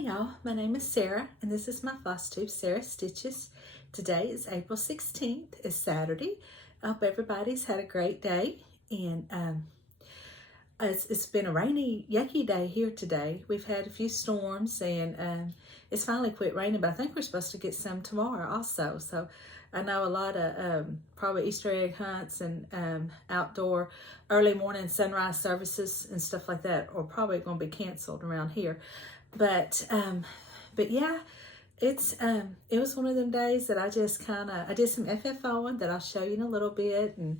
Hey y'all, my name is Sarah and this is my Flosstube, Sarah Stitches. Today is April 16th, it's Saturday. I hope everybody's had a great day, and it's been a rainy, yucky day here today. We've had a few storms and it's finally quit raining, but I think we're supposed to get some tomorrow also. So I know a lot of probably Easter egg hunts and outdoor early morning sunrise services and stuff like that are probably going to be canceled around here. But yeah, it was one of them days that I just I did some FFOing that I'll show you in a little bit, and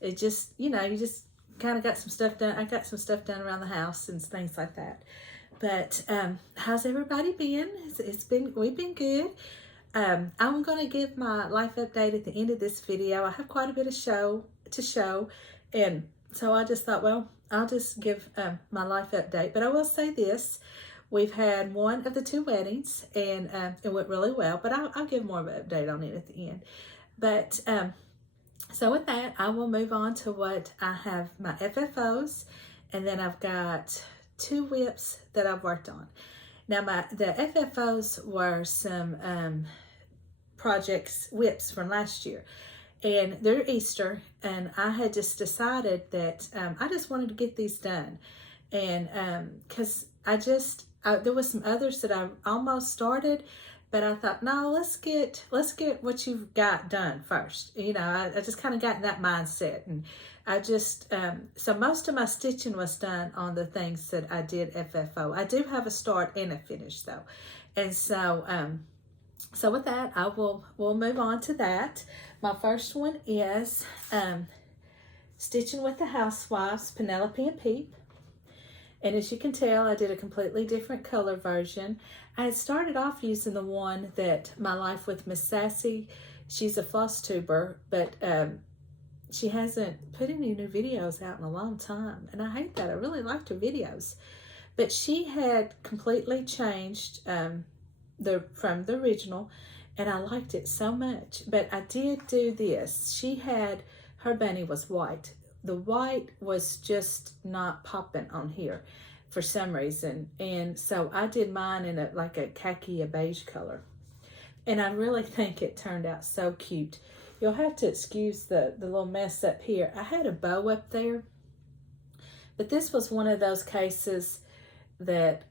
it just, you just kind of got some stuff done. I got some stuff done around the house and things like that. But how's everybody been? We've been good. I'm going to give my life update at the end of this video. I have quite a bit to show, and so I just thought, well, I'll just give my life update. But I will say this. We've had one of the two weddings, and it went really well, but I'll give more of an update on it at the end. But so with that, I will move on to what I have, my FFOs, and then I've got 2 whips that I've worked on. Now the FFOs were some whips from last year, and they're Easter, and I had just decided that I just wanted to get these done, and because there was some others that I almost started, but I thought, no, let's get what you've got done first. I just kind of got in that mindset, and I just so most of my stitching was done on the things that I did FFO. I do have a start and a finish though, and so so with that, we'll move on to that. My first one is stitching with the housewives, Penelope and Peep. And as you can tell, I did a completely different color version. I had started off using the one that My Life with Miss Sassy. She's a Flosstuber, but she hasn't put any new videos out in a long time. And I hate that. I really liked her videos. But she had completely changed from the original, and I liked it so much. But I did do this. Her bunny was white. The white was just not popping on here for some reason, and so I did mine in a khaki, a beige color, and I really think it turned out so cute. You'll have to excuse the little mess up here. I had a bow up there, but this was one of those cases that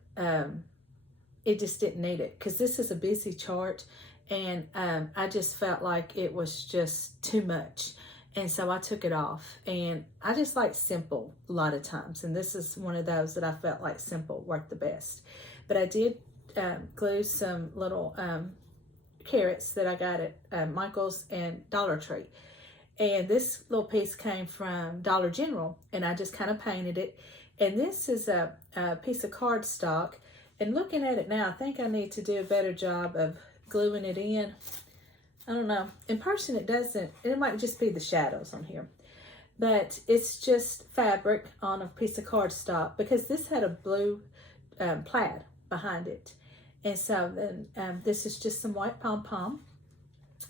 it just didn't need it, because this is a busy chart, and I just felt like it was just too much. And so I took it off, and I just like simple a lot of times. And this is one of those that I felt like simple worked the best. But I did glue some little carrots that I got at Michael's and Dollar Tree. And this little piece came from Dollar General, and I just kind of painted it. And this is a piece of cardstock. And looking at it now, I think I need to do a better job of gluing it in. I don't know. In person, it might just be the shadows on here. But it's just fabric on a piece of cardstock, because this had a blue plaid behind it. And so then this is just some white pom-pom.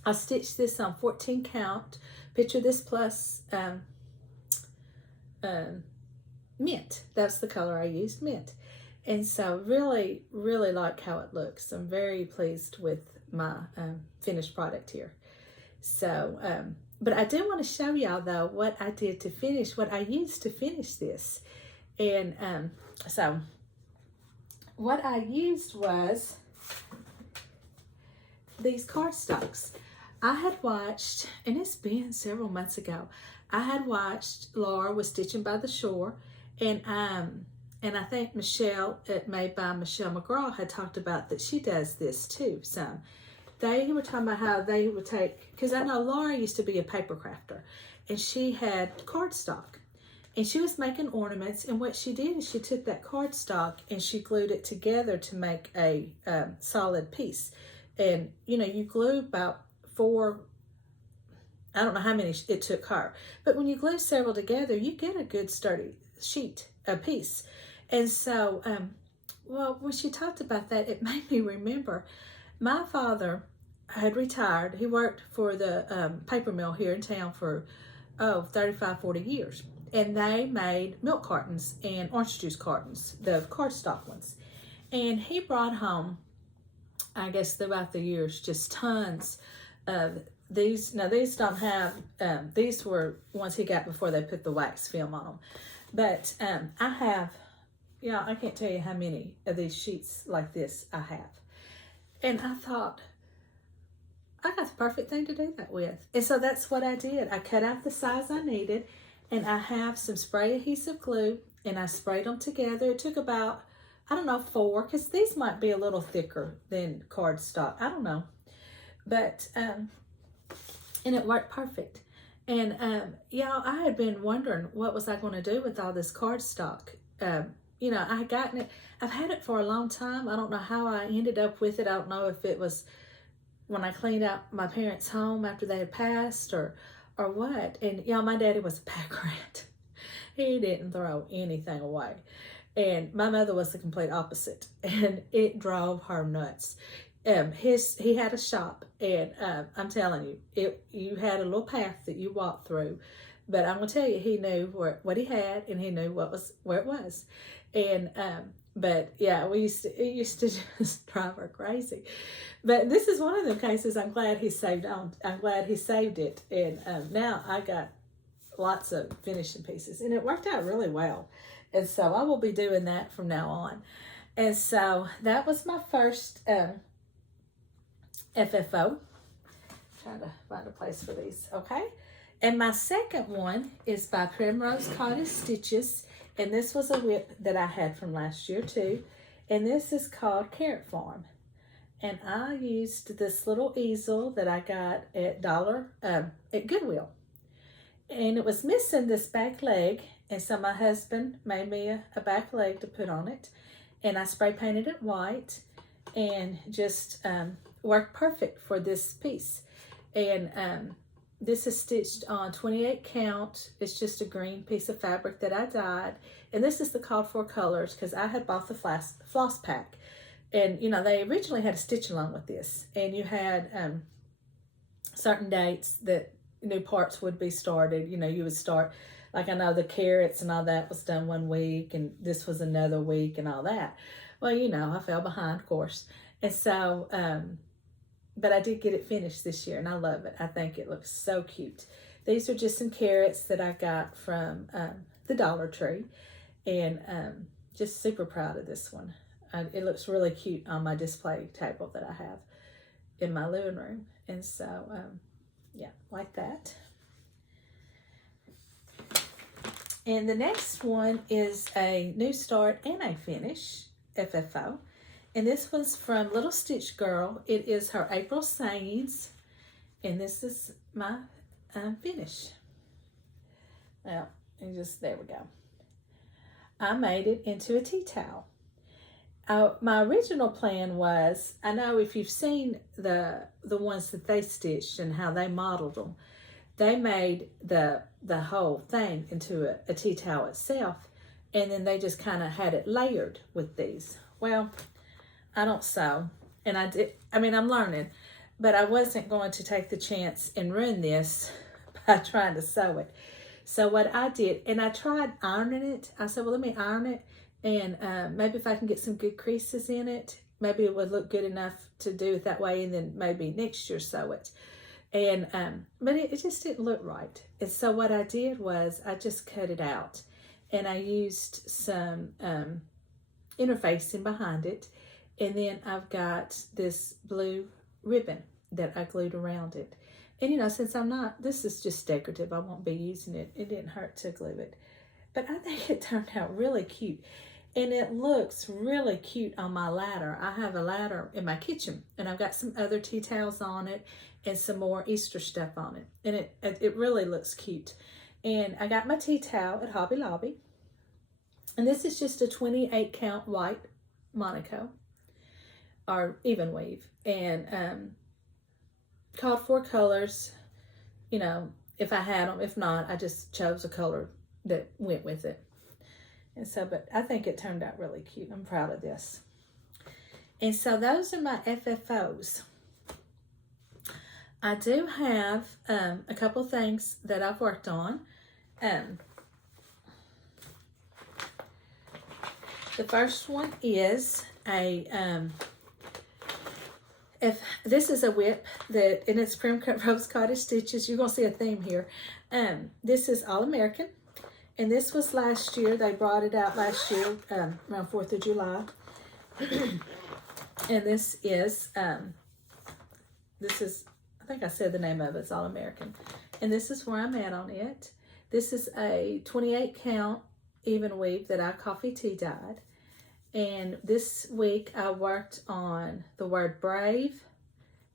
I stitched this on 14 count. Picture this plus mint. That's the color I used, mint. And so really, really like how it looks. I'm very pleased with my finished product here. So, but I do want to show y'all though what I did to finish, what I used to finish this. And so what I used was these cardstocks. I had watched, and it's been several months ago, I had watched Laura was Stitching by the Shore, and I think Michelle at Made by Michelle McGraw had talked about that she does this too. So they were talking about how they would take, because I know Laura used to be a paper crafter, and she had cardstock, and she was making ornaments. And what she did is she took that cardstock and she glued it together to make a solid piece. And you glue about 4, I don't know how many it took her, but when you glue several together, you get a good sturdy piece. And so, well, when she talked about that, it made me remember my father had retired. He worked for the paper mill here in town for 35, 40 years. And they made milk cartons and orange juice cartons, the cardstock ones. And he brought home, I guess throughout the years, just tons of these. Now these don't have, these were ones he got before they put the wax film on them. But I have, yeah, I can't tell you how many of these sheets like this I have. And I thought, I got the perfect thing to do that with. And so that's what I did. I cut out the size I needed, and I have some spray adhesive glue, and I sprayed them together. It took about, I don't know, 4, because these might be a little thicker than cardstock. I don't know. But, and it worked perfect. And, y'all, I had been wondering what was I going to do with all this cardstock. You know, I had gotten it, I've had it for a long time. I don't know how I ended up with it. I don't know if it was when I cleaned out my parents' home after they had passed or what. And y'all, my daddy was a pack rat. He didn't throw anything away. And my mother was the complete opposite. And it drove her nuts. He had a shop, and I'm telling you, you had a little path that you walked through. But I'm gonna tell you, he knew what he had, and he knew where it was. And but yeah, it used to just drive her crazy. But this is one of the cases I'm glad he saved it. And now I got lots of finishing pieces, and it worked out really well. And so I will be doing that from now on. And so that was my first FFO. Trying to find a place for these, okay? And my second one is by Primrose Cottage Stitches. And this was a whip that I had from last year too. And this is called Carrot Farm. And I used this little easel that I got at at Goodwill. And it was missing this back leg. And so my husband made me a back leg to put on it. And I spray painted it white and just worked perfect for this piece. And this is stitched on 28 count. It's just a green piece of fabric that I dyed. And this is the called for colors because I had bought the floss pack. And, you know, they originally had a stitch along with this. And you had certain dates that new parts would be started. You know, you would start, like I know the carrots and all that was done one week. And this was another week and all that. Well, you know, I fell behind, of course. And so, but I did get it finished this year, and I love it. I think it looks so cute. These are just some carrots that I got from the Dollar Tree, and just super proud of this one. It looks really cute on my display table that I have in my living room. And so, yeah, like that. And the next one is a new start and a finish, FFO. And this one's from Little Stitch Girl. It is her April Sayings. And this is my finish. Well, and just, there we go. I made it into a tea towel. My original plan was, I know if you've seen the ones that they stitched and how they modeled them, they made the whole thing into a tea towel itself. And then they just kind of had it layered with these. Well, I don't sew, and I'm learning, but I wasn't going to take the chance and ruin this by trying to sew it. So what I did, and I tried ironing it. I said, well, let me iron it, and maybe if I can get some good creases in it, maybe it would look good enough to do it that way, and then maybe next year sew it. And but it just didn't look right. And so what I did was I just cut it out, and I used some interfacing behind it. And then I've got this blue ribbon that I glued around it. And, you know, since this is just decorative, I won't be using it. It didn't hurt to glue it. But I think it turned out really cute. And it looks really cute on my ladder. I have a ladder in my kitchen, and I've got some other tea towels on it and some more Easter stuff on it. And it really looks cute. And I got my tea towel at Hobby Lobby. And this is just a 28 count white Monaco, or even weave, and called for colors, you know, if I had them. If not, I just chose a color that went with it. And so, but I think it turned out really cute. I'm proud of this. And so those are my FFOs. I do have a couple things that I've worked on. The first one is if this is a whip that, and it's Primcut Rose Cottage Stitches. You're going to see a theme here. This is All American. And this was last year. They brought it out last year, around 4th of July. And this is, I think I said the name of it. It's All American. And this is where I'm at on it. This is a 28 count even weave that I coffee tea dyed. And this week I worked on the word brave.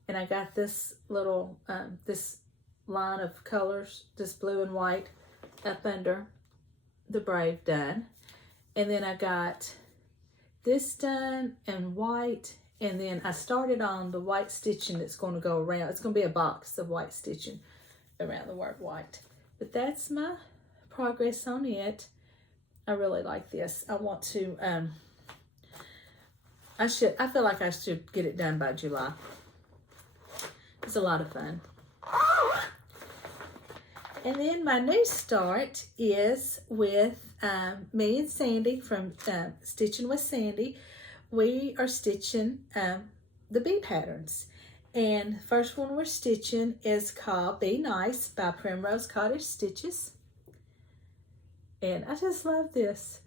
And I got this little, this line of colors, this blue and white up under the brave done. And then I got this done and white, and then I started on the white stitching that's going to go around. It's going to be a box of white stitching around the word white. But that's my progress on it. I really like this. I want to I feel like I should get it done by July. It's a lot of fun. And then my new start is with me and Sandy from Stitching with Sandy. We are stitching the bee patterns. And the first one we're stitching is called Be Nice by Primrose Cottage Stitches. And I just love this.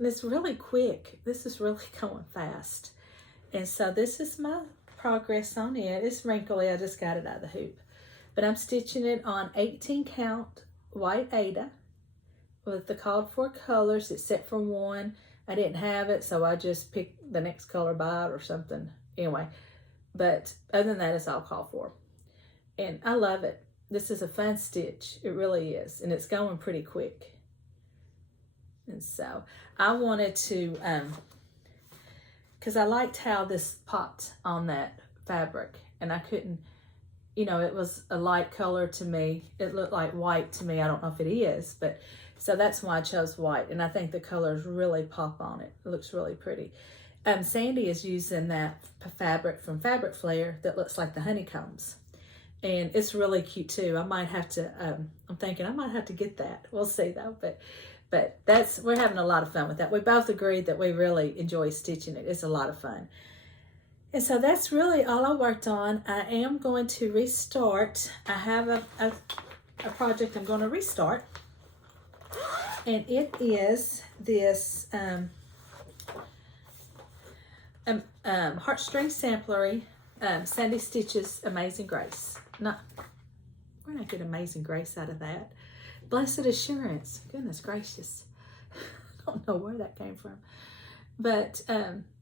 It's really quick. This is really going fast. And so this is my progress on it. It's wrinkly. I just got it out of the hoop. But I'm stitching it on 18 count white Aida with the called for colors except for one. I didn't have it, so I just picked the next color by it or something. Anyway, but other than that, it's all called for. And I love it. This is a fun stitch. It really is. And it's going pretty quick. And so I wanted to, because I liked how this popped on that fabric. And I couldn't, you know, it was a light color to me. It looked like white to me. I don't know if it is, but so that's why I chose white. And I think the colors really pop on it. It looks really pretty. Sandy is using that fabric from Fabric Flare that looks like the honeycombs. And it's really cute too. I might have to, I'm thinking I might have to get that. We'll see though. But that's, we're having a lot of fun with that. We both agreed that we really enjoy stitching it. It's a lot of fun. And so that's really all I worked on. I am going to restart. I have a project I'm going to restart. And it is this heartstring samplery, Sandy Stitches Amazing Grace. We're not getting Amazing Grace out of that. Blessed Assurance. Goodness gracious. I don't know where that came from. But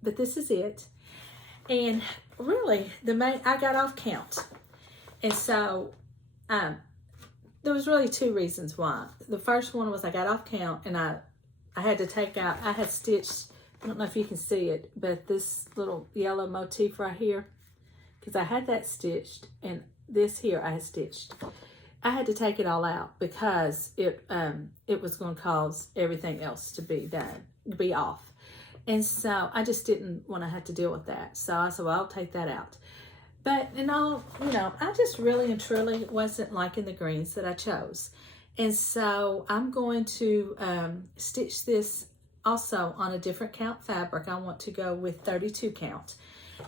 this is it. And really, I got off count. And so there was really two reasons why. The first one was I got off count and I had to take out, I had stitched, I don't know if you can see it, but this little yellow motif right here, because I had that stitched and this here I had stitched. I had to take it all out because it was going to cause everything else to be off. And so I just didn't want to have to deal with that. So I said, well, I'll take that out. But in all, you know, I just really and truly wasn't liking the greens that I chose. And so I'm going to stitch this also on a different count fabric. I want to go with 32 count.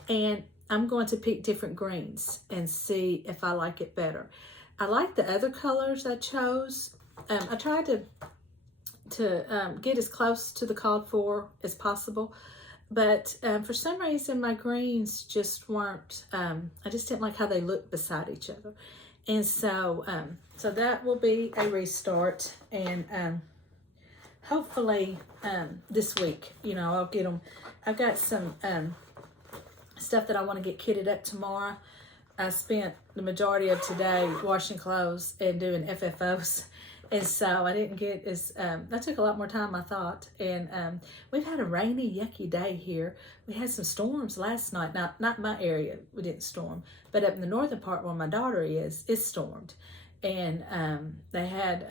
And I'm going to pick different greens and see if I like it better. I like the other colors I chose. I tried to get as close to the called for as possible. But for some reason, my greens just weren't, I just didn't like how they looked beside each other. And so, so that will be a restart. And hopefully this week, you know, I'll get them. I've got some stuff that I want to get kitted up tomorrow. I spent the majority of today washing clothes and doing FFOs. And so I didn't get as, that took a lot more time I thought. And we've had a rainy, yucky day here. We had some storms last night. Not my area, we didn't storm. But up in the northern part where my daughter is, it stormed. And they had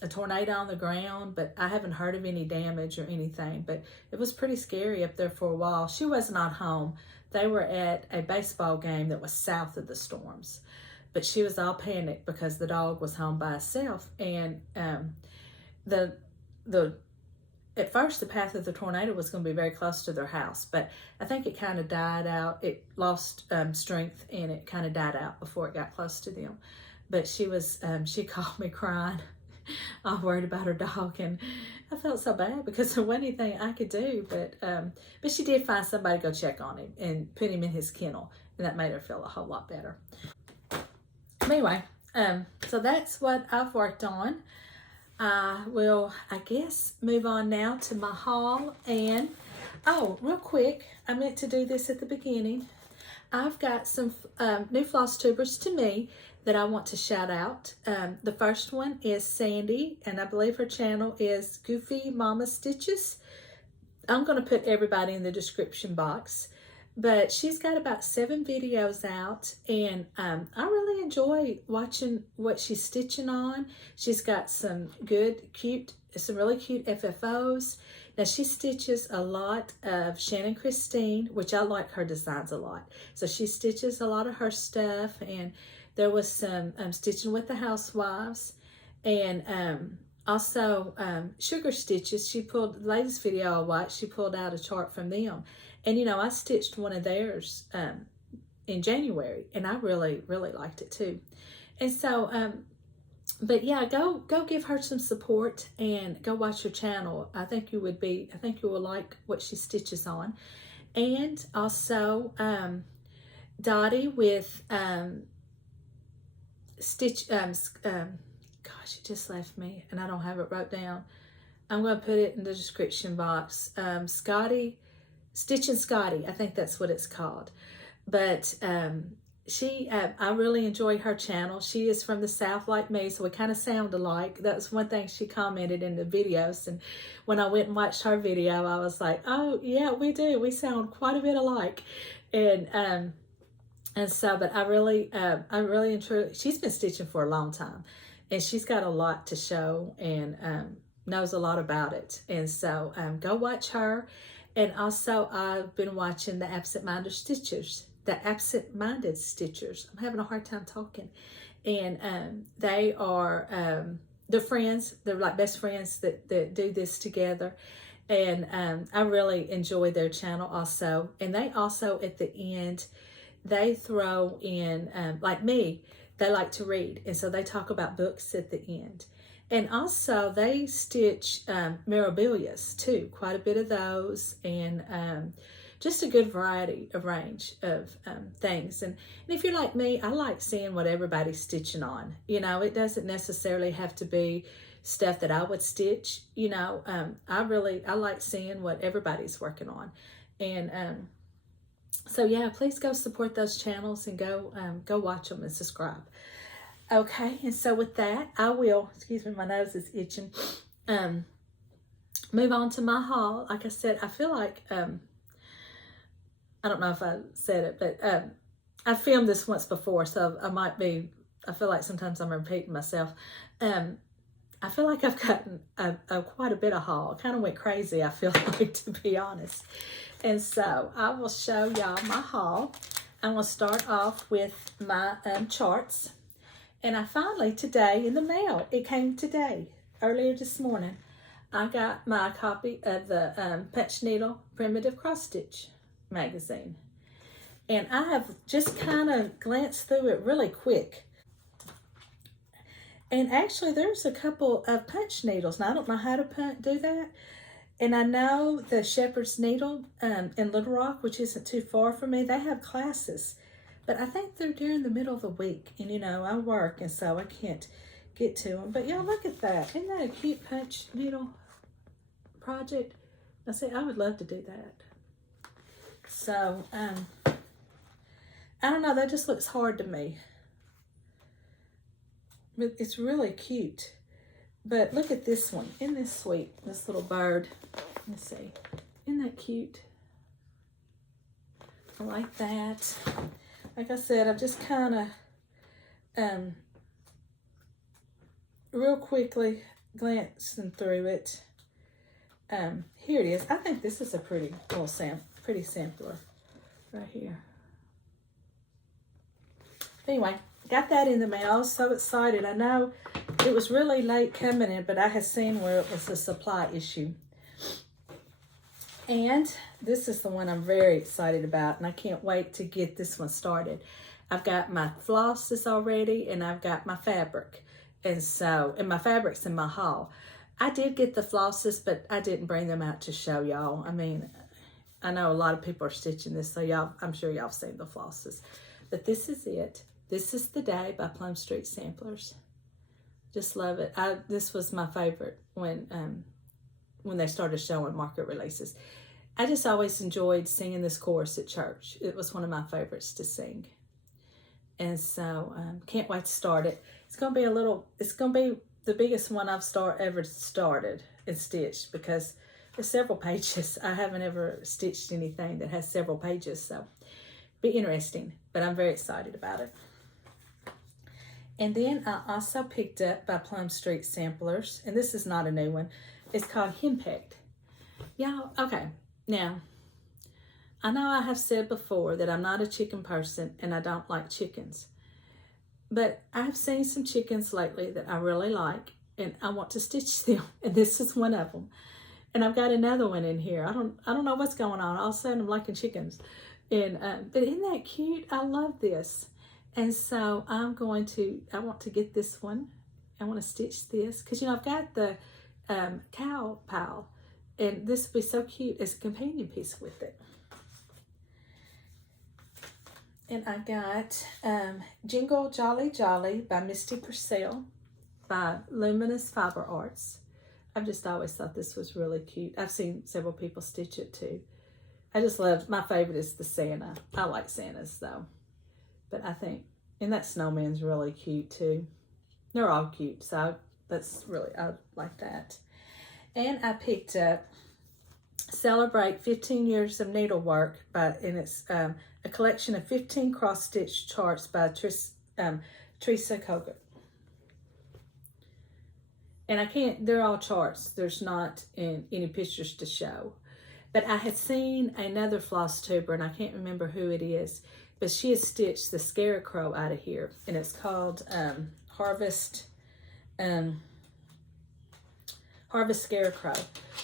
a tornado on the ground, but I haven't heard of any damage or anything. But it was pretty scary up there for a while. She was not home. They were at a baseball game that was south of the storms. But she was all panicked because the dog was home by itself. And the at first the path of the tornado was going to be very close to their house, but I think it kind of died out. It lost strength, and it kind of died out before it got close to them. But she called me crying. I was worried about her dog, and I felt so bad because there wasn't anything I could do. But she did find somebody to go check on him and put him in his kennel, and that made her feel a whole lot better. Anyway, so that's what I've worked on. I will, I guess, move on now to my haul. And, oh, real quick, I meant to do this at the beginning. I've got some new Flosstubers to me that I want to shout out. The first one is Sandy, and I believe her channel is Goofy Mama Stitches. I'm going to put everybody in the description box. But she's got about 7 videos out, and I really enjoy watching what she's stitching on. She's got some really cute FFOs. Now, she stitches a lot of Shannon Christine, which I like her designs a lot. So she stitches a lot of her stuff, and there was some stitching with the housewives, and also Sugar Stitches. She pulled, the latest video I watched, she pulled out a chart from them. And, you know, I stitched one of theirs in January, and I really, really liked it too. And so, but yeah, go give her some support and go watch her channel. I think you will like what she stitches on. And also, Dottie with gosh, it just left me, and I don't have it wrote down. I'm going to put it in the description box. Scottie. Stitching Scottie, I think that's what it's called. But I really enjoy her channel. She is from the South like me, so we kind of sound alike. That's one thing she commented in the videos. And when I went and watched her video, I was like, oh, yeah, we do. We sound quite a bit alike. And so, but I really enjoy, she's been stitching for a long time. And she's got a lot to show, and knows a lot about it. And so go watch her. And also, I've been watching the Absent-Minded Stitchers. I'm having a hard time talking. And they are, they're friends. They're like best friends that do this together. And I really enjoy their channel also. And they also, at the end, they throw in, like me, they like to read. And so they talk about books at the end. And also, they stitch memorabilias too, quite a bit of those, and just a good variety of range of things. And if you're like me, I like seeing what everybody's stitching on. You know, it doesn't necessarily have to be stuff that I would stitch. You know, I like seeing what everybody's working on. And so, yeah, please go support those channels and go watch them and subscribe. Okay, and so with that, I will, excuse me, my nose is itching, move on to my haul. Like I said, I feel like, I don't know if I said it, but I filmed this once before, so I feel like sometimes I'm repeating myself. I feel like I've gotten quite a bit of haul. I kind of went crazy, I feel like, to be honest. And so I will show y'all my haul. I'm going to start off with my charts. And I finally, today, in the mail, it came today, earlier this morning, I got my copy of the Punch Needle Primitive Cross Stitch magazine. And I have just kind of glanced through it really quick. And actually, there's a couple of punch needles. Now, I don't know how to do that. And I know the Shepherd's Needle in Little Rock, which isn't too far from me, they have classes. But I think they're during the middle of the week. And, you know, I work, and so I can't get to them. But, y'all, look at that. Isn't that a cute punch needle project? I say, I would love to do that. So, I don't know. That just looks hard to me. But it's really cute. But look at this one. Isn't this sweet? This little bird. Let's see. Isn't that cute? I like that. Like I said, I'm just kind of real quickly glancing through it. Here it is. I think this is a pretty little pretty sampler right here. Anyway, got that in the mail. I was so excited. I know it was really late coming in, but I had seen where it was a supply issue. And this is the one I'm very excited about, and I can't wait to get this one started. I've got my flosses already, and I've got my fabric. And my fabric's in my haul. I did get the flosses, but I didn't bring them out to show y'all. I mean, I know a lot of people are stitching this, so I'm sure y'all have seen the flosses. But this is it. This is the Day by Plum Street Samplers. Just love it. This was my favorite when they started showing market releases. I just always enjoyed singing this chorus at church. It was one of my favorites to sing. And so, can't wait to start it. It's going to be the biggest one I've ever started and stitched, because there's several pages. I haven't ever stitched anything that has several pages, so be interesting, but I'm very excited about it. And then I also picked up by Plum Street Samplers, and this is not a new one. It's called Henpecked. Y'all, okay, now, I know I have said before that I'm not a chicken person and I don't like chickens, but I've seen some chickens lately that I really like and I want to stitch them, and this is one of them. And I've got another one in here. I don't know what's going on. All of a sudden I'm liking chickens. And but isn't that cute? I love this. And so I want to get this one. I want to stitch this because, I've got the cow pile, and this would be so cute as a companion piece with it. And I got Jingle Jolly Jolly by Misty Purcell by Luminous Fiber Arts. I've just always thought this was really cute. I've seen several people stitch it too. I just love, my favorite is the Santa. I like Santas though. But I think, and that snowman's really cute too. They're all cute, so I like that. And I picked up Celebrate 15 Years of Needlework, and it's a collection of 15 cross-stitch charts by Teresa Kogut. And they're all charts. There's not any pictures to show. But I had seen another Flosstuber, and I can't remember who it is, but she has stitched the scarecrow out of here, and it's called Harvest Scarecrow.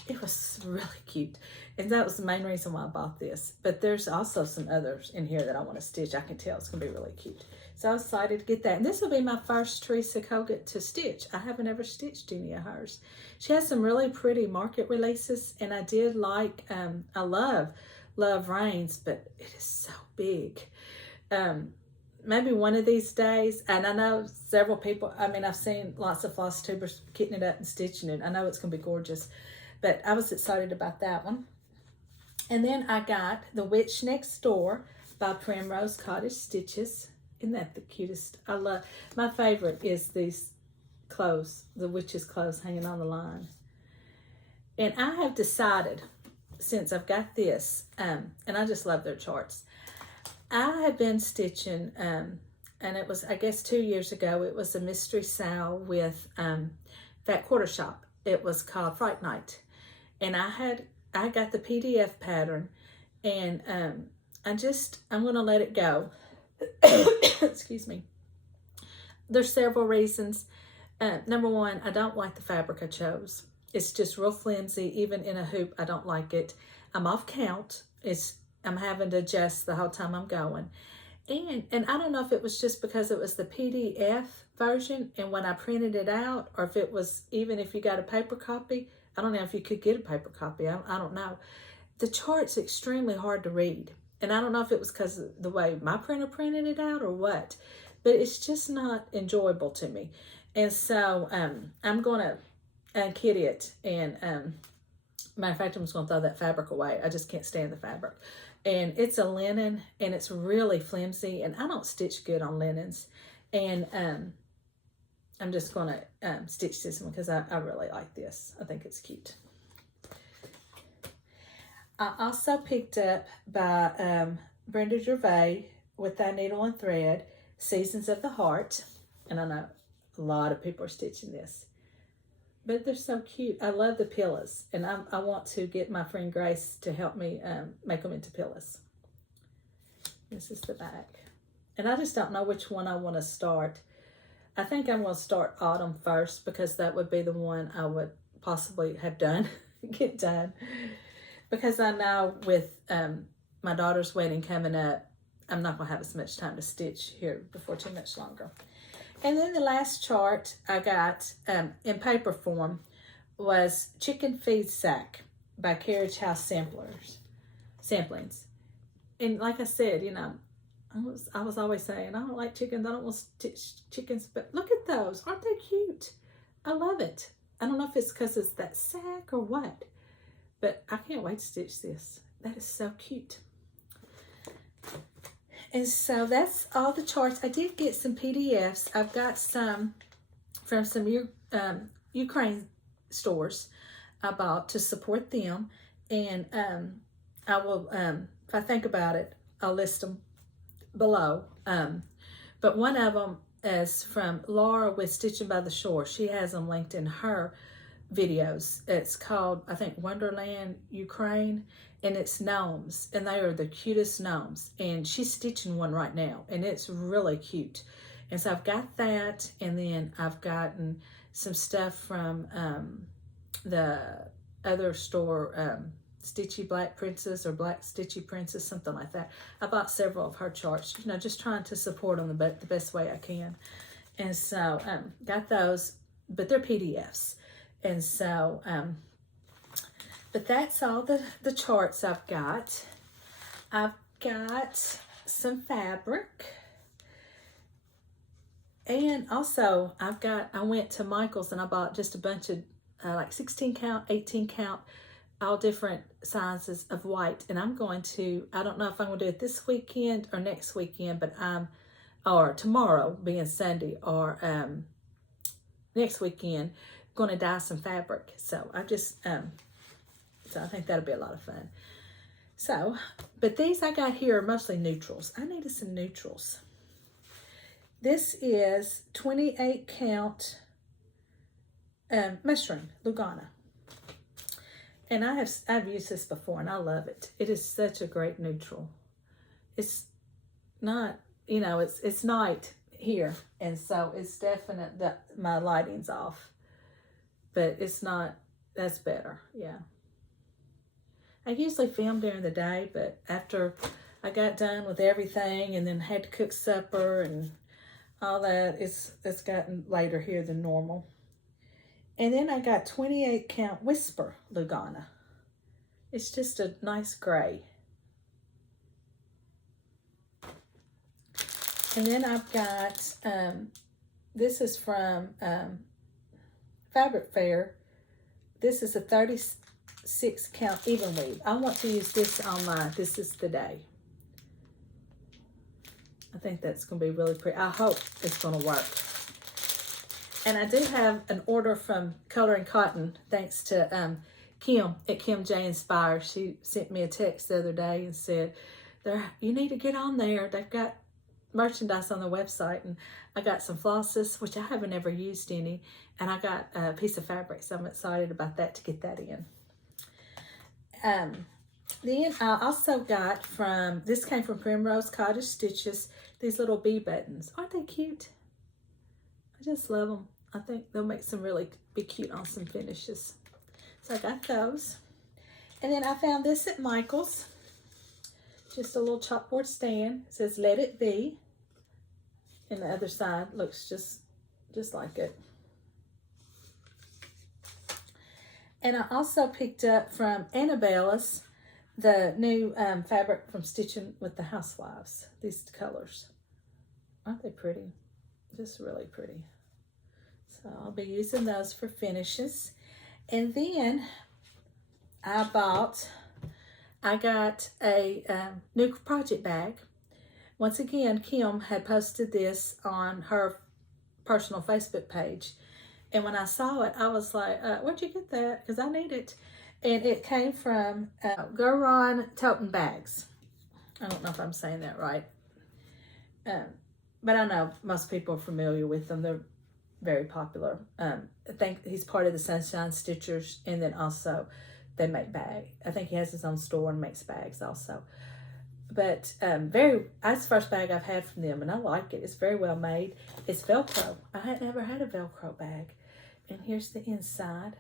It was really cute, and that was the main reason why I bought this. But there's also some others in here that I want to stitch. I can tell it's going to be really cute. So I was excited to get that. And this will be my first Teresa Kogut to stitch. I haven't ever stitched any of hers. She has some really pretty market releases, and I did like, I love Rains, but it is so big. Maybe one of these days, and I know several people, I've seen lots of Flosstubers kitting it up and stitching it. I know it's going to be gorgeous, but I was excited about that one. And then I got The Witch Next Door by Primrose Cottage Stitches. Isn't that the cutest? My favorite is these clothes, the witch's clothes hanging on the line. And I have decided, since I've got this, and I just love their charts, I have been stitching, and it was, I guess 2 years ago, it was a mystery sale with Fat Quarter Shop. It was called Fright Night. And I got the PDF pattern, and I'm going to let it go. Excuse me. There's several reasons. Number one, I don't like the fabric I chose. It's just real flimsy. Even in a hoop, I don't like it. I'm off count. I'm having to adjust the whole time I'm going. And I don't know if it was just because it was the PDF version, and when I printed it out, or if it was, even if you got a paper copy, I don't know if you could get a paper copy. I don't know. The chart's extremely hard to read. And I don't know if it was because of the way my printer printed it out or what, but it's just not enjoyable to me. And so I'm going to unkit it. And matter of fact, I'm just going to throw that fabric away. I just can't stand the fabric. And it's a linen, and it's really flimsy, and I don't stitch good on linens. And I'm just going to stitch this one because I really like this. I think it's cute. I also picked up by Brenda Gervais, With Thy Needle and Thread, Seasons of the Heart. And I know a lot of people are stitching this, but they're so cute. I love the pillows, and I want to get my friend Grace to help me make them into pillows. This is the back. And I just don't know which one I want to start. I think I'm going to start Autumn first, because that would be the one I would possibly have done, get done. because I know with my daughter's wedding coming up, I'm not going to have as much time to stitch here before too much longer. And then the last chart I got in paper form was Chicken Feed Sack by Carriage House Samplings. And like I said, you know, I was always saying, I don't like chickens, I don't want to stitch chickens, but look at those. Aren't they cute? I love it. I don't know if it's because it's that sack or what, but I can't wait to stitch this. That is so cute. And so that's all the charts. I did get some PDFs. I've got some from some Ukraine stores I bought to support them. And I will, if I think about it, I'll list them below. But one of them is from Laura with Stitching by the Shore. She has them linked in her videos. It's called, I think, Wonderland Ukraine, and it's gnomes, and they are the cutest gnomes. And she's stitching one right now, and it's really cute. And so I've got that, and then I've gotten some stuff from the other store, Stitchy Black Princess or Black Stitchy Princess, something like that. I bought several of her charts, you know, just trying to support them the best way I can. And so got those, but they're PDFs. And so, but that's all the charts I've got. I've got some fabric. And also I went to Michael's and I bought just a bunch of like 16 count, 18 count, all different sizes of white. And I'm going to, I don't know if I'm going to do it this weekend or next weekend, but or tomorrow being Sunday, or next weekend, going to dye some fabric. So I just, so I think that'll be a lot of fun. So, but these I got here are mostly neutrals. I needed some neutrals. This is 28 count mushroom Lugana. And I've used this before and I love it. It is such a great neutral. It's not, you know, it's night here, and so it's definite that my lighting's off. But it's not, that's better, yeah. I usually film during the day, but after I got done with everything and then had to cook supper and all that, it's gotten later here than normal. And then I got 28 count Whisper Lugana. It's just a nice gray. And then I've got, this is from Fabric Fair. This is a 36 count even weave. I want to use this on my This Is the Day. I think that's going to be really pretty. I hope it's going to work. And I do have an order from Coloring Cotton, thanks to Kim at Kim J Inspire. She sent me a text the other day and said, you need to get on there. They've got merchandise on the website. And I got some flosses, which I haven't ever used any. And I got a piece of fabric, so I'm excited about that to get that in. Then I also got from, this came from Primrose Cottage Stitches, these little bee buttons. Aren't they cute? I just love them. I think they'll make some really be cute on some finishes. So I got those. And then I found this at Michael's. Just a little chalkboard stand. It says Let It Be. And the other side looks just like it. And I also picked up from Annabella's the new fabric from Stitching with the Housewives. These colors. Aren't they pretty? Just really pretty. So I'll be using those for finishes. And then I got a new project bag. Once again, Kim had posted this on her personal Facebook page. And when I saw it, I was like, where'd you get that? Because I need it. And it came from Goron Toten Bags. I don't know if I'm saying that right. But I know most people are familiar with them. They're very popular. I think he's part of the Sunshine Stitchers, and then also they make bags. I think he has his own store and makes bags also. But that's the first bag I've had from them, and I like it. It's very well made. It's Velcro. I had never had a Velcro bag. And here's the inside.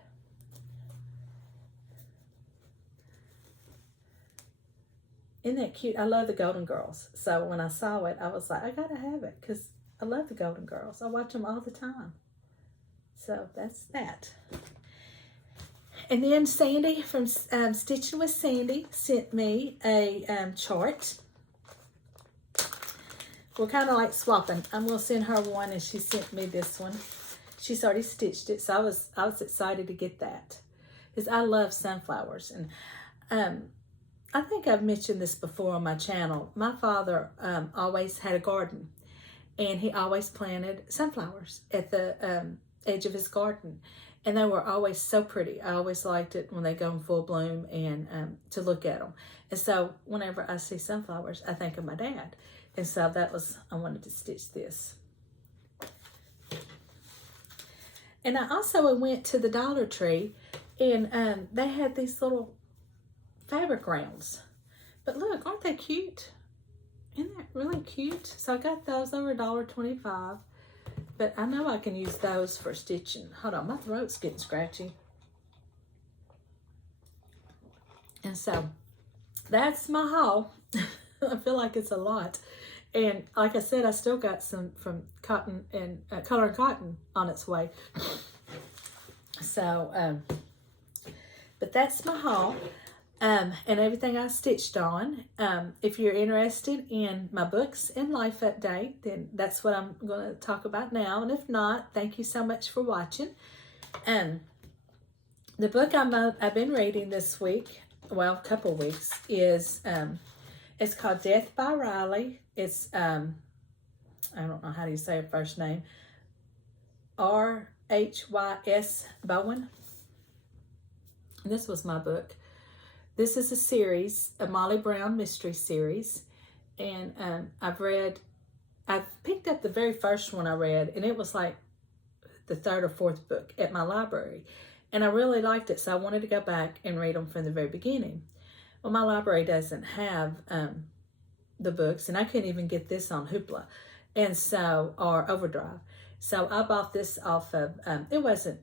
Isn't that cute? I love the Golden Girls. So when I saw it, I was like, I gotta have it because I love the Golden Girls. I watch them all the time. So that's that. And then Sandy from Stitching with Sandy sent me a chart. We're kind of like swapping. I'm going to send her one and she sent me this one. She's already stitched it, so I was excited to get that. Because I love sunflowers. And I think I've mentioned this before on my channel. My father always had a garden. And he always planted sunflowers at the edge of his garden. And they were always so pretty. I always liked it when they go in full bloom and to look at them. And so whenever I see sunflowers, I think of my dad. And so I wanted to stitch this. And I also went to the Dollar Tree and they had these little fabric rounds. But look, aren't they cute? Isn't that really cute? So I got those. They were $1.25. But I know I can use those for stitching. Hold on, my throat's getting scratchy. And so that's my haul. I feel like it's a lot. And like I said, I still got some from Cotton and Color and Cotton on its way. So, but that's my haul. And everything I stitched on. If you're interested in my books and life update, then that's what I'm going to talk about now. And if not, thank you so much for watching. The book I've been reading this week, well, a couple weeks, is it's called Death by Riley. It's I don't know how do you say her first name, R-H-Y-S Bowen. And this was my book. This is a series, a Molly Brown mystery series, and I've picked up the very first one I read, and it was like the third or fourth book at my library, and I really liked it, so I wanted to go back and read them from the very beginning. Well, my library doesn't have the books, and I couldn't even get this on Hoopla, and so, or Overdrive, so I bought this off of, it wasn't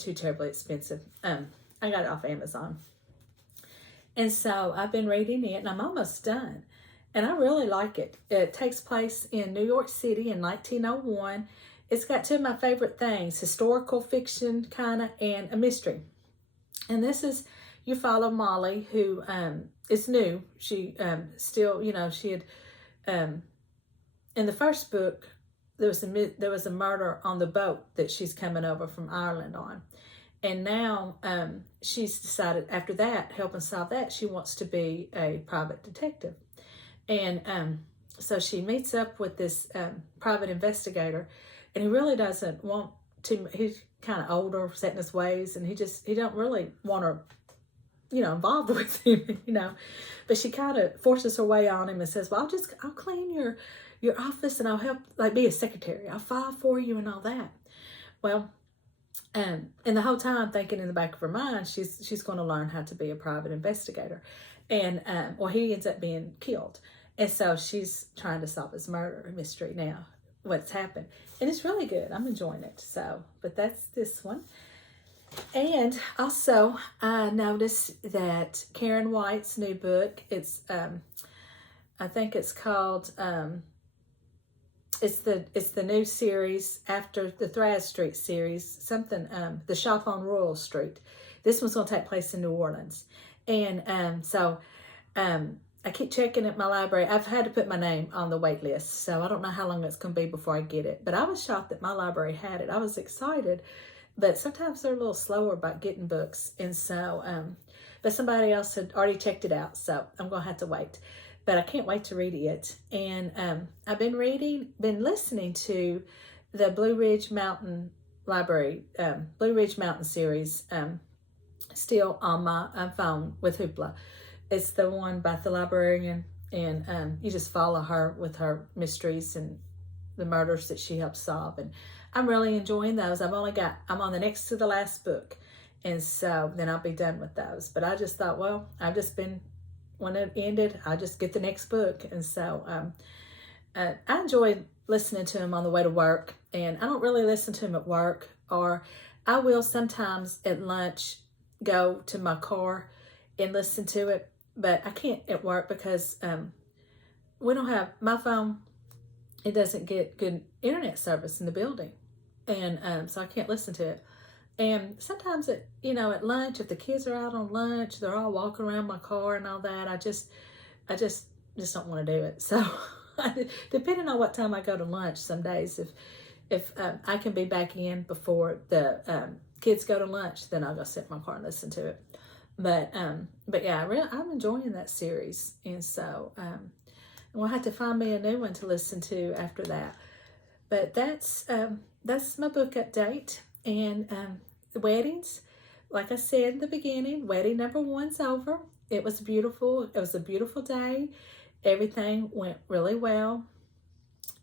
too terribly expensive. I got it off Amazon. And so I've been reading it, and I'm almost done. And I really like it. It takes place in New York City in 1901. It's got two of my favorite things, historical fiction kind of, and a mystery. And this is, you follow Molly, who is new. She still, she had, in the first book, there was a murder on the boat that she's coming over from Ireland on. And now she's decided after that, helping solve that, she wants to be a private detective. And so she meets up with this private investigator, and he really doesn't want to, he's kind of older, set in his ways, and he don't really want her, involved with him, But she kind of forces her way on him and says, well, I'll clean your office and I'll help, like, be a secretary. I'll file for you and all that. Well, and the whole time thinking in the back of her mind, she's going to learn how to be a private investigator. And, he ends up being killed. And so she's trying to solve his murder mystery now, what's happened. And it's really good. I'm enjoying it. So, but that's this one. And also, I noticed that Karen White's new book, it's, I think it's called, it's the new series after the Thraz Street series, something, The Shop on Royal Street. This one's going to take place in New Orleans. And so I keep checking at my library. I've had to put my name on the wait list, so I don't know how long it's going to be before I get it. But I was shocked that my library had it. I was excited, but sometimes they're a little slower about getting books. And so, but somebody else had already checked it out, so I'm going to have to wait. But I can't wait to read it. And I've been listening to the Blue Ridge Mountain Library, Blue Ridge Mountain series, still on my phone with Hoopla. It's the one by the librarian, and you just follow her with her mysteries and the murders that she helps solve. And I'm really enjoying those. I'm on the next to the last book. And so then I'll be done with those. But I just thought, well, when it ended, I just get the next book. And so I enjoy listening to him on the way to work. And I don't really listen to him at work, or I will sometimes at lunch go to my car and listen to it. but I can't at work because we don't have my phone. It doesn't get good internet service in the building, and so I can't listen to it. And sometimes at lunch, if the kids are out on lunch, they're all walking around my car and all that. I just don't want to do it. So depending on what time I go to lunch, some days if I can be back in before the kids go to lunch, then I'll go sit in my car and listen to it. But yeah, I'm enjoying that series, and so we'll have to find me a new one to listen to after that. But that's my book update. And the weddings, like I said in the beginning, wedding number 1's over. It was beautiful. It was a beautiful day. Everything went really well.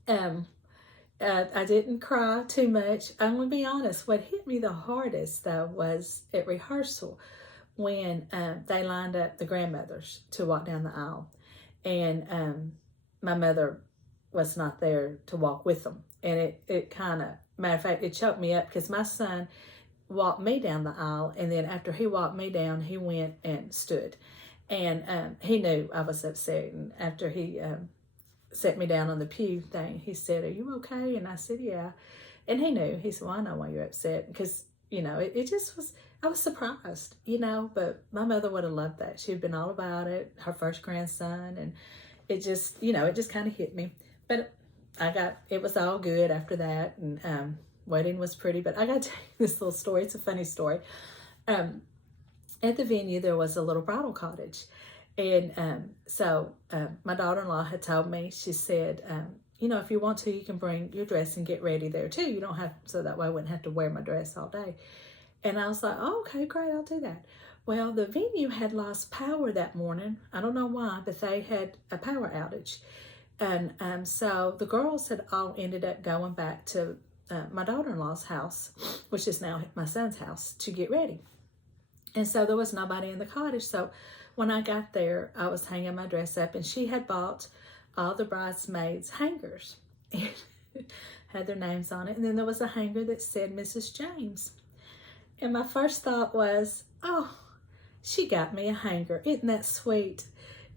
I didn't cry too much. I'm going to be honest. What hit me the hardest, though, was at rehearsal when they lined up the grandmothers to walk down the aisle. And my mother was not there to walk with them. And it kind of, matter of fact, it choked me up because my son walked me down the aisle. And then after he walked me down, he went and stood. And he knew I was upset. And after he set me down on the pew thing, he said, "Are you okay?" And I said, "Yeah." And he knew. He said, "Well, I know why you're upset." Because, it just was, I was surprised, but my mother would have loved that. She'd been all about it, her first grandson. And it just, it just kind of hit me. But it was all good after that. And wedding was pretty. But I got to tell you this little story. It's a funny story. At the venue, there was a little bridal cottage. And so my daughter-in-law had told me, she said, if you want to, you can bring your dress and get ready there too. You don't have, so that way I wouldn't have to wear my dress all day. And I was like, "Oh, okay, great, I'll do that." Well, the venue had lost power that morning. I don't know why, but they had a power outage. And so the girls had all ended up going back to my daughter-in-law's house, which is now my son's house, to get ready. And so there was nobody in the cottage. So when I got there, I was hanging my dress up, and she had bought all the bridesmaids' hangers and had their names on it. And then there was a hanger that said Mrs. James. And my first thought was, "Oh, she got me a hanger. Isn't that sweet?"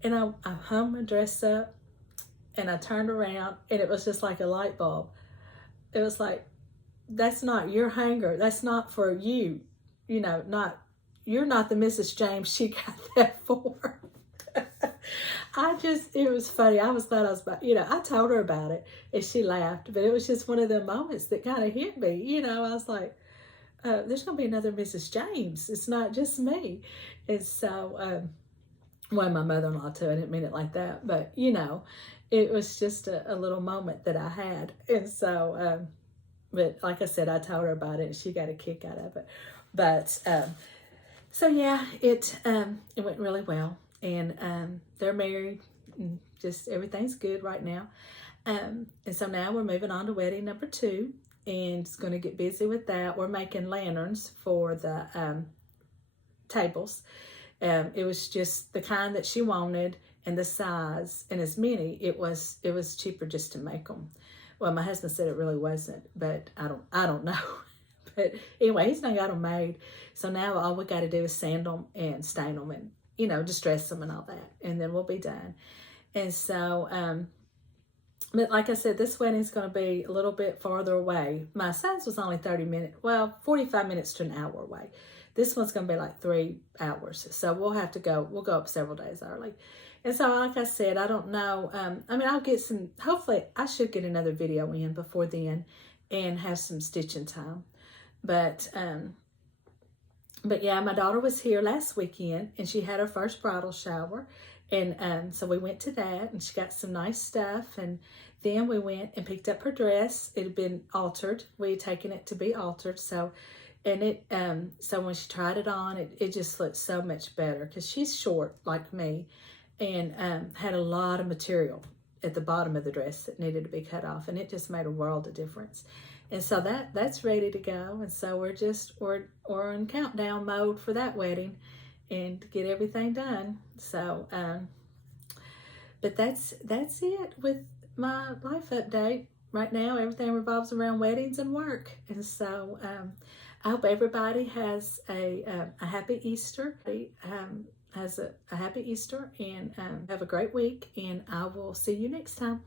And I hung my dress up, and I turned around, and it was just like a light bulb. It was like, that's not your hanger. That's not for you. You're not the Mrs. James she got that for. It was funny. I was glad I was about, I told her about it, and she laughed. But it was just one of the moments that kind of hit me. I was like, there's going to be another Mrs. James. It's not just me. And so, my mother-in-law too. I didn't mean it like that. But, it was just a little moment that I had. And so, but like I said, I told her about it, and she got a kick out of it. But, so yeah, it went really well. And they're married. And just everything's good right now. And so now we're moving on to wedding number 2. And it's going to get busy with that. We're making lanterns for the tables. It was just the kind that she wanted, and the size, and as many. It was cheaper just to make them. Well, my husband said it really wasn't, but I don't know. But anyway, he's not got them made. So now all we got to do is sand them and stain them and, distress them and all that. And then we'll be done. And so, but like I said, this wedding's going to be a little bit farther away. My son's was only 45 minutes to an hour away. This one's going to be like 3 hours. So we'll go up several days early. And so, like I said, I don't know. I'll get hopefully I should get another video in before then and have some stitching time. But yeah, my daughter was here last weekend, and she had her first bridal shower. And so we went to that, and she got some nice stuff. And then we went and picked up her dress. It had been altered. We had taken it to be altered. So, so when she tried it on, it just looked so much better, because she's short like me, and had a lot of material at the bottom of the dress that needed to be cut off. And it just made a world of difference. And so that's ready to go. And so we're in countdown mode for that wedding and to get everything done. So, but that's it with my life update. Right now, everything revolves around weddings and work. And so, I hope everybody has a happy Easter. has a happy Easter, and have a great week, and I will see you next time.